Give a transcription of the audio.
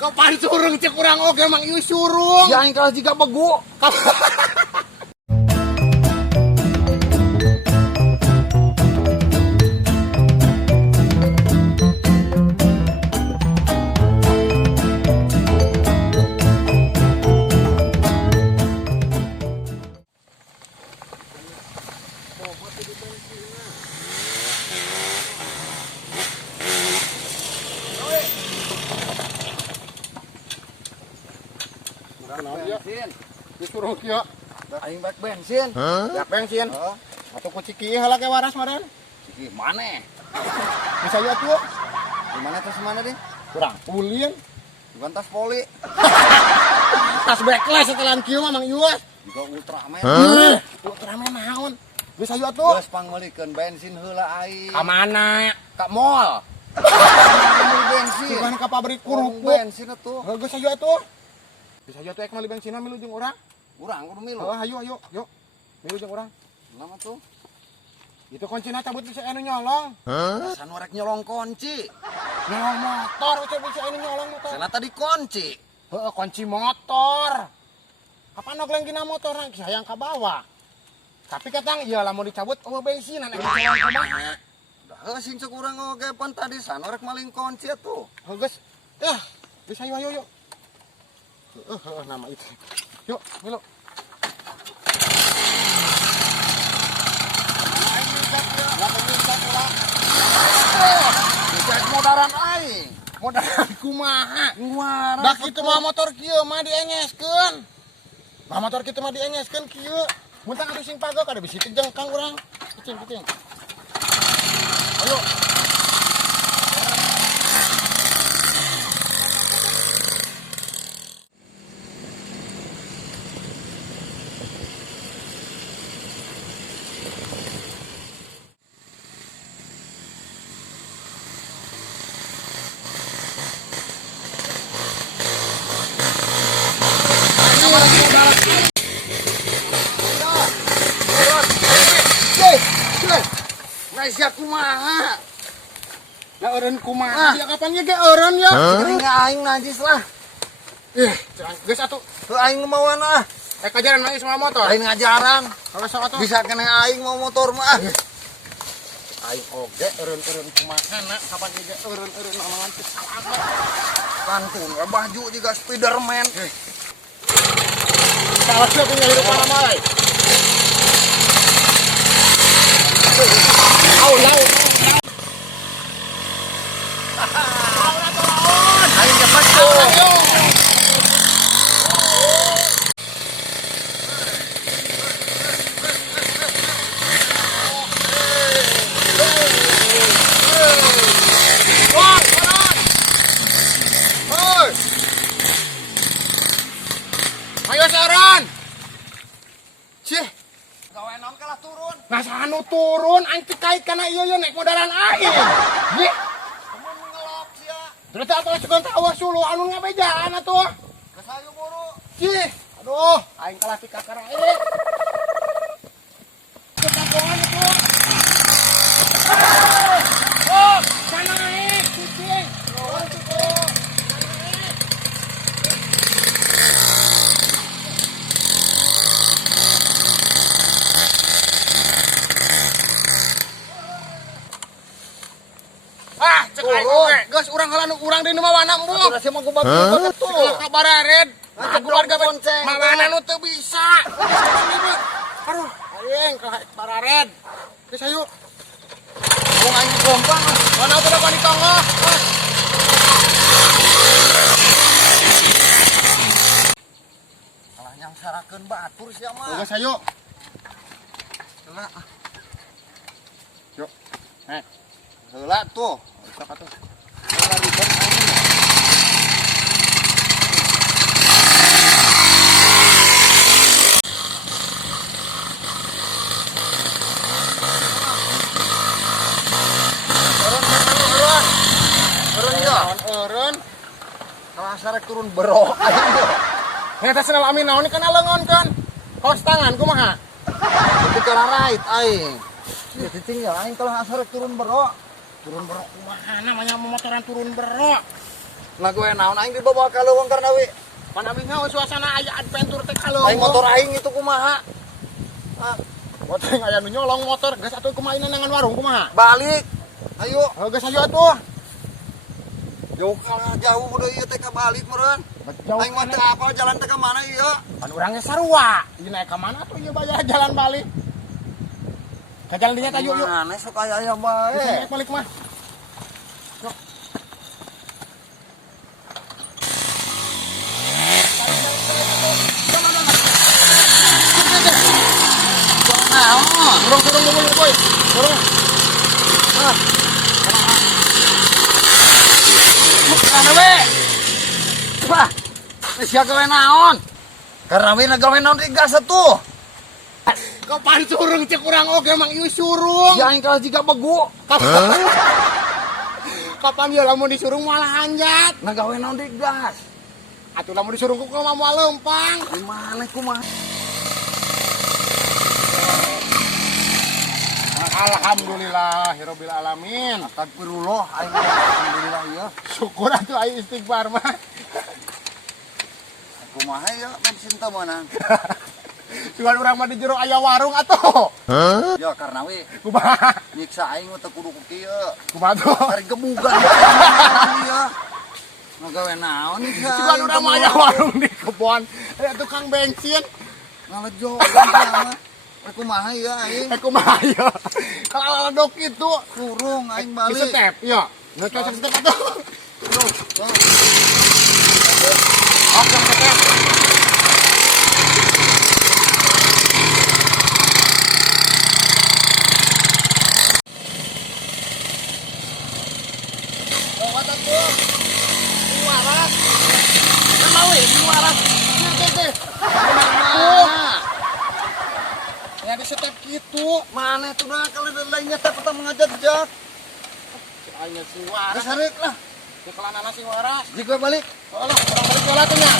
Kapan surung cek kurang oke mang ieu surung. Ya aing kalah jiga begu. Bensin. Disuruh kieu. Aing bak bensin. Jak bensin. Heeh. Atuh ku ciki heula ke waras meureun. Ciki mana? Bisa ieu atuh. Di mana tas mana deh? Kurang ulin. Bukan tas poli. Tas backlash setelan kieu mah mang ieu. Juga Ultraman. Ultraman naon? Bisa ieu atuh. Geus panggolikeun bensin heula aing. Ka mana? Ka mall. Beli bensin. Bukan ka pabrik Kurang kerupuk. bensin atuh. Geus ieu atuh. Bisa ieu atuh ek meuli bensinan milu jeung urang. Urang kudu milu. Heeh, hayu hayu, yuk. Milu jeung urang. Nama tuh? Itu kuncina cabut bisa anu nyolong. San warek nyolong kunci. Nyolong motor bisa anu nyolong motor. Sana tadi kunci. Heeh, kunci motor. Kapan nogleng dina motor sayang ka bawah. Tapi katang ieu lamun dicabut eueuh bensinan ek nyolong kumaha. Dah sing cek urang oge pan tadi san warek maling kunci atuh. Geus. Bisa yuk. Nama itu. Yuk, milu. Cek modaran aing. Modaran kumaha? Nguara. Da kitu mah motor kieu mah diengeskeun. Mah motor kitu mah diengeskeun kieu. Mun tang atuh sing pagok kada bisi tejeng kang urang. Kucing. Ayo. Naisya kumaha. Ya eureun kumaha? Ya kapan ge eureun ya? Geuning aing najis lah. Geus atuh. Teu aing mauan ah. Kajaran mah semua motor. Lain ngajaran. Kalau sok atuh. Bisa kena aing mau motor mah. Aing oge eureun kumaha na kapan ge eureun naon teh salamat. Kantun baju juga Spiderman. Salah sieu punya hidup lama euy. Laun. Aing cepat tuh. Ayo saran. Cih, Gawe naon kalah turun. nah sanu turun anti kait kana ieu naik modaran aing. Ye, Temen ngelok sia. terus apa cegon tawa sulu anu ngabejaan atuh. Kesayu buru. Cih, aduh, aing kalah ti kakara ieu. Ketakuan itu. Oh, sana naik, kucing. Oh, cukup. Cek aing oge, geus urang heula nu urang di nu mana embuh. Atuh sia mah gua bagi banget tuh. Kalau kabar red, aku warga bonceng. mana nu teu bisa. Aduh, aing kabar red. Geus ayo. Wong aing gombang. Mana udah dapat di tonggo. Kalah yang sarakeun batur sia mah. Geus ayo. Heula. Yuk. Nek, Heula tuh. sok atuh. Heula ribet aing. Turun ya. Eureun. Kalah sarek turun berok aing yo. Nya senal amin naon kana leungon kan. Kaos tangan kumaha? Itu cara right aing. Ya ditinggal aing kalau sarek turun berok. Turun berok kumaha namanya motoran turun berok. Nah gue naon aing dibawa ka leuweung karena we. Panami ngawe suasana aya adventure teh kalau. Aing motor aing itu kumaha? Motor aya nu nyolong motor, geus atuh kumainan dengan warung kumaha? Balik. Ayo. Geus ayo atuh. Jauh jauh udah ieu teh ka balik meureun. Jauh Aing mah teu apal jalan teh ka mana ieu? Pan urang ge sarua. Ieu naik ka mana tuh ieu bayar jalan balik? Ka jalan dinya tah yuk. Mana sok aya bae. Balik mah. Yuk. Naon? Turun dulu boy. Turun. Kana we? Wah. Sia gawe naon? Karena we gawe naon di gas atuh. Kapan surung cek urang oge mang ieu surung. Ya aing kalah jiga begu. Kapan ieu lamun disurung malah hanjat. Nah gawe naon di gas. Atuh lamun disurung ku mah moal leumpang. Di mana kumaha? Alhamdulillahirabbil alamin. Astagfirullah aing alhamdulillah ya. Syukur atuh aya istighfar mah. Kumaha ya bensin teh meunang. Cuman urang mah di jero aya warung atuh. Ya karena we Kumaha? nyiksa aing mah teu kudu ku kieu. Kumaha tuh? Cari gebugan ya. Ngagawe naon nih ka? Cuman urang mah aya warung di kebon. Aya tukang bensin. Ngalejo mah. Kumaha ya aing? Kumaha ya? Kalau ladok itu Kurung aing balik. step, ya. Ngeus step atuh. Oke, step. Lewat atuh. Waras. Kenapa we? Waras. Teh. Mana? Ya di step kitu. Mana tuh dah kalau lainnya teh pertama ngajak-jak. Aya si waras. Geus hareup lah. Di kelanana si waras. Jika balik. Heula, urang balik heula teh nya.